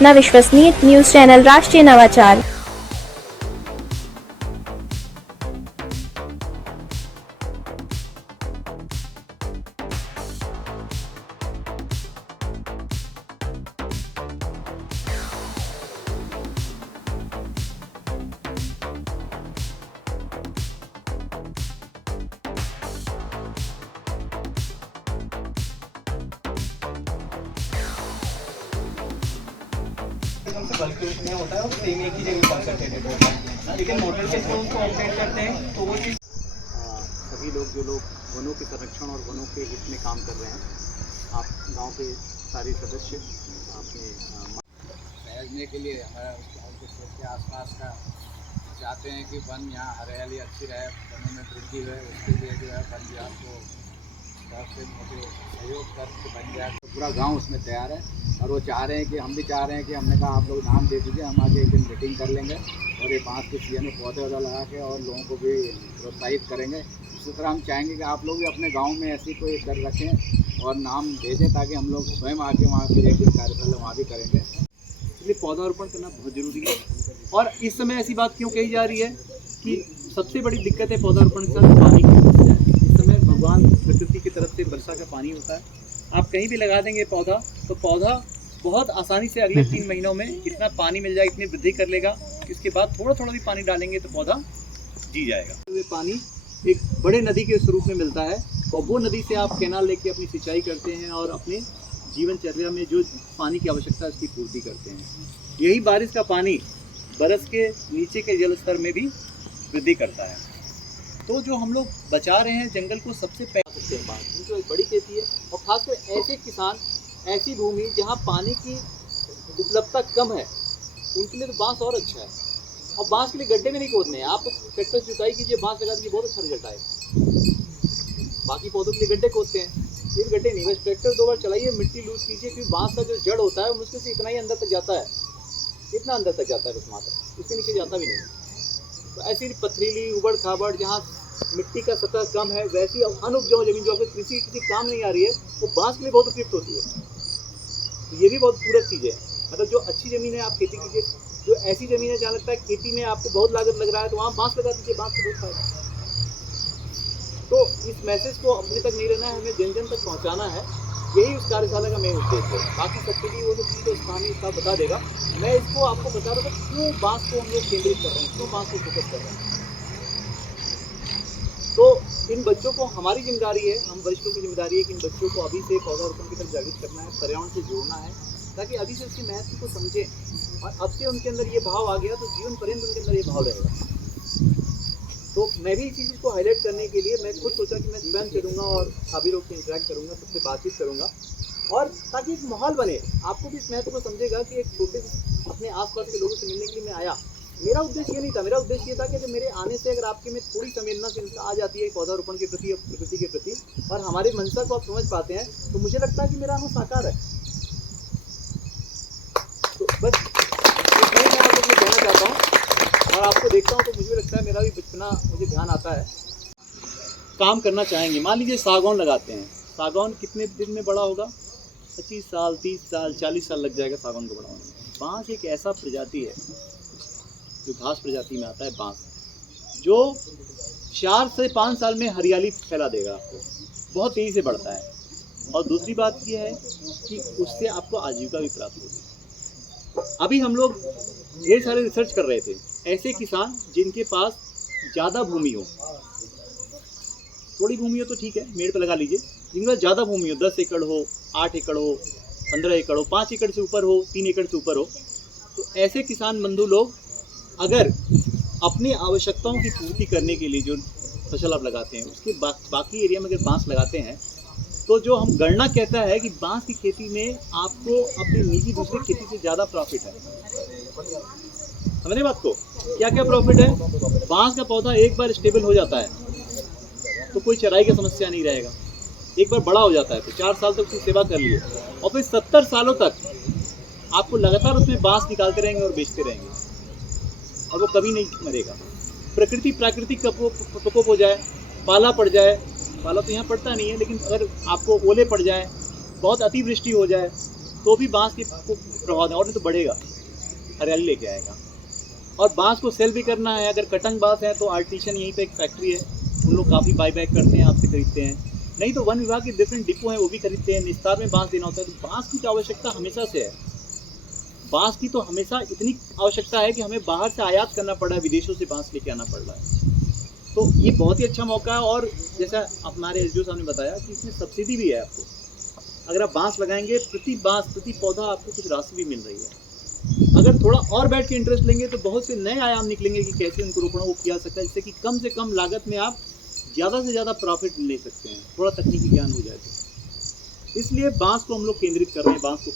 अपना विश्वसनीय news channel राष्ट्रीय नवाचार। बल्कि में होता है वो सेम एक ही जगह कॉन्सेंट्रेटेड होता है, लेकिन मोटर के थ्रू उसको ऑपरेट करते हैं तो वो चीज़ सभी लोग जो लोग वनों के संरक्षण और वनों के हित में काम कर रहे हैं, आप गांव के सारे सदस्य अपने सहजने के लिए हमारा गाँव के क्षेत्र के आसपास का चाहते हैं कि वन यहाँ हरियाली अच्छी रहे, वनों में वृद्धि हुए, उसके लिए जो है वन विभाग को तरफ से मुझे सहयोग करके बन जाए तो पूरा गांव उसमें तैयार है। और वो चाह रहे हैं कि हम भी चाह रहे हैं कि हमने कहा आप लोग नाम दे दीजिए, हम आगे एक दिन मीटिंग कर लेंगे और ये बांस के सीजन में पौधे वौधे लगा के और लोगों को भी प्रोत्साहित करेंगे। इसी तरह हम चाहेंगे कि आप लोग भी अपने गाँव में ऐसी कोई कर रखें और नाम भेजें ताकि हम लोग स्वयं आके वहाँ फिर एक दिन कार्यशाला वहाँ भी करेंगे। इसलिए पौधारोपण करना बहुत ज़रूरी है। और इस समय ऐसी बात क्यों कही जा रही है कि सबसे बड़ी दिक्कत है पौधारोपण के साथ पानी की समस्या है। इस समय भगवान प्रकृति की तरफ से वर्षा का पानी होता है, आप कहीं भी लगा देंगे पौधा तो पौधा बहुत आसानी से अगले 3 महीनों में इतना पानी मिल जाएगा, इतनी वृद्धि कर लेगा। इसके बाद थोड़ा थोड़ा भी पानी डालेंगे तो पौधा जी जाएगा। ये पानी एक बड़े नदी के स्वरूप में मिलता है और वो नदी से आप कैनाल लेके अपनी सिंचाई करते हैं और अपने जीवनचर्या में जो पानी की आवश्यकता है उसकी पूर्ति करते हैं। यही बारिश का पानी बरस के नीचे के जल स्तर में भी वृद्धि करता है। तो जो हम लोग बचा रहे हैं जंगल को सबसे पहले सकते हैं बात जो एक बड़ी खेती है, और खासकर ऐसे किसान ऐसी भूमि जहाँ पानी की उपलब्धता कम है उनके लिए तो बांस और अच्छा है। और बांस के लिए गड्ढे में नहीं खोदने हैं, आप ट्रैक्टर से जुताई कीजिए, बांस लगा दीजिए, बहुत अच्छा रिजल्ट आएगा। बाकी पौधों के लिए गड्ढे खोदते हैं, ये गड्ढे नहीं, बस ट्रैक्टर 2 बार चलाइए, मिट्टी लूज कीजिए, क्योंकि बांस का जो जड़ होता है मुश्किल से इतना ही अंदर तक जाता है, इतना अंदर तक जाता है बस मात्र, इसके नीचे जाता भी नहीं। तो ऐसी पथरीली उबड़ खाबड़ जहाँ मिट्टी का सतह कम है वैसी अनुपजाऊ जमीन जो आपको कृषि किसी काम नहीं आ रही है वो बांस के लिए बहुत उपयुक्त होती है। तो ये भी बहुत पूरक चीज़ है। मतलब जो अच्छी ज़मीन है आप खेती कीजिए, जो ऐसी ज़मीन है जहाँ लगता है खेती में आपको बहुत लागत लग रहा है तो वहाँ बांस लगा दीजिए, बांस से बहुत फायदा। तो इस मैसेज को अपने तक नहीं रहना है, हमें जन जन तक पहुँचाना है, यही उस कार्यशाला का मेन उद्देश्य है। बाकी सब्सिडी वो सब चीज़ तो स्थानीय स्टाफ बता देगा। मैं इसको आपको बता रहा था क्यों बांस को हम लोग केंद्रित कर रहे हैं, क्यों बांस को फोकस कर रहे हैं। तो इन बच्चों को हमारी जिम्मेदारी है, हम वरिष्ठों की जिम्मेदारी है कि इन बच्चों को अभी से पौधारोपण की तरफ जागृत करना है, पर्यावरण से जोड़ना है, ताकि अभी से उसके महत्व को समझें और अब से उनके अंदर ये भाव आ गया तो जीवन पर्यंत उनके अंदर ये भाव रहेगा। तो मैं भी इसी चीज़ को हाईलाइट करने के लिए मैं खुद सोचा कि मैं स्वयं चलूँगा और सभी लोग से इंटरेक्ट करूँगा, सबसे बातचीत करूँगा, और ताकि एक माहौल बने, आपको भी इस महत्व को समझेगा कि एक छोटे अपने आसपास के लोगों से मिलने के लिए मैं आया। मेरा उद्देश्य ये नहीं था, मेरा उद्देश्य ये था कि जब मेरे आने से अगर आपके में थोड़ी संवेदनाशीलता आ जाती है पौधारोपण के प्रति, प्रकृति के प्रति, और हमारी मंशा को आप समझ पाते हैं, तो मुझे लगता है कि मेरा अनुभव साकार है। तो बस इतना ही मैं आप लोगों को कहना चाहता हूँ, और आपको देखता हूँ तो मुझे लगता है मेरा भी बचपना मुझे ध्यान आता है। काम करना चाहेंगे, मान लीजिए सागौन लगाते हैं, सागौन कितने दिन में बड़ा होगा? 25 साल, 30 साल, 40 साल लग जाएगा सागौन को बड़ा होने में। बांस एक ऐसा प्रजाति है जो घास प्रजाति में आता है, बांस जो 4 से 5 साल में हरियाली फैला देगा आपको, बहुत तेज़ी से बढ़ता है। और दूसरी बात यह है कि उससे आपको आजीविका भी प्राप्त होगी। अभी हम लोग ढेर सारे रिसर्च कर रहे थे, ऐसे किसान जिनके पास ज़्यादा भूमि हो, थोड़ी भूमि हो तो ठीक है मेड़ पर लगा लीजिए, जिनके पास ज़्यादा भूमि हो, 10 एकड़ हो, 8 एकड़ हो, 15 एकड़ हो, 5 एकड़ से ऊपर हो, 3 एकड़ से ऊपर हो, तो ऐसे किसान बंधु लोग अगर अपनी आवश्यकताओं की पूर्ति करने के लिए जो फसल आप लगाते हैं उसके बाकी एरिया में अगर बांस लगाते हैं, तो जो हम गणना कहता है कि बांस की खेती में आपको अपनी निजी दूसरी खेती से ज़्यादा प्रॉफिट है। समझे बात को? क्या क्या प्रॉफिट है? बांस का पौधा एक बार स्टेबल हो जाता है तो कोई चराई की समस्या नहीं रहेगा, एक बार बड़ा हो जाता है तो 4 साल तक उसकी सेवा कर लिए, और फिर 70 सालों तक आपको लगातार उसमें बांस निकालते रहेंगे और बेचते रहेंगे, और वो कभी नहीं मरेगा। प्रकृति प्राकृतिक प्रकोप हो जाए, पाला पड़ जाए, पाला तो यहाँ पड़ता नहीं है, लेकिन अगर आपको ओले पड़ जाए, बहुत अतिवृष्टि हो जाए, तो भी बांस की प्रभाव है, और नहीं तो बढ़ेगा, हरियाली लेके आएगा। और बांस को सेल भी करना है, अगर कटंग बांस है तो आर्टिशन यहीं पे एक फैक्ट्री है, उन लोग काफ़ी बाई बैक करते हैं, आपसे खरीदते हैं। नहीं तो वन विभाग के डिफरेंट डिपो हैं, वो भी खरीदते हैं। निस्तार में बांस देना होता है, तो बांस की तो आवश्यकता हमेशा से है। बांस की तो हमेशा इतनी आवश्यकता है कि हमें बाहर से आयात करना पड़ रहा है, विदेशों से बांस लेके आना पड़ रहा है। तो ये बहुत ही अच्छा मौका है। और जैसा हमारे एसडीओ साहब ने बताया कि इसमें सब्सिडी भी है आपको, अगर आप बांस लगाएंगे प्रति पौधा आपको कुछ राशि भी मिल रही है। अगर थोड़ा और बैठ के इंटरेस्ट लेंगे तो बहुत से नए आयाम निकलेंगे कि कैसे उनको रोपण वो किया सकता है, जिससे कि कम से कम लागत में आप ज़्यादा से ज़्यादा प्रॉफिट ले सकते हैं, थोड़ा तकनीकी ज्ञान हो जाए तो। इसलिए बांस को हम लोग केंद्रित कर रहे हैं, बांस को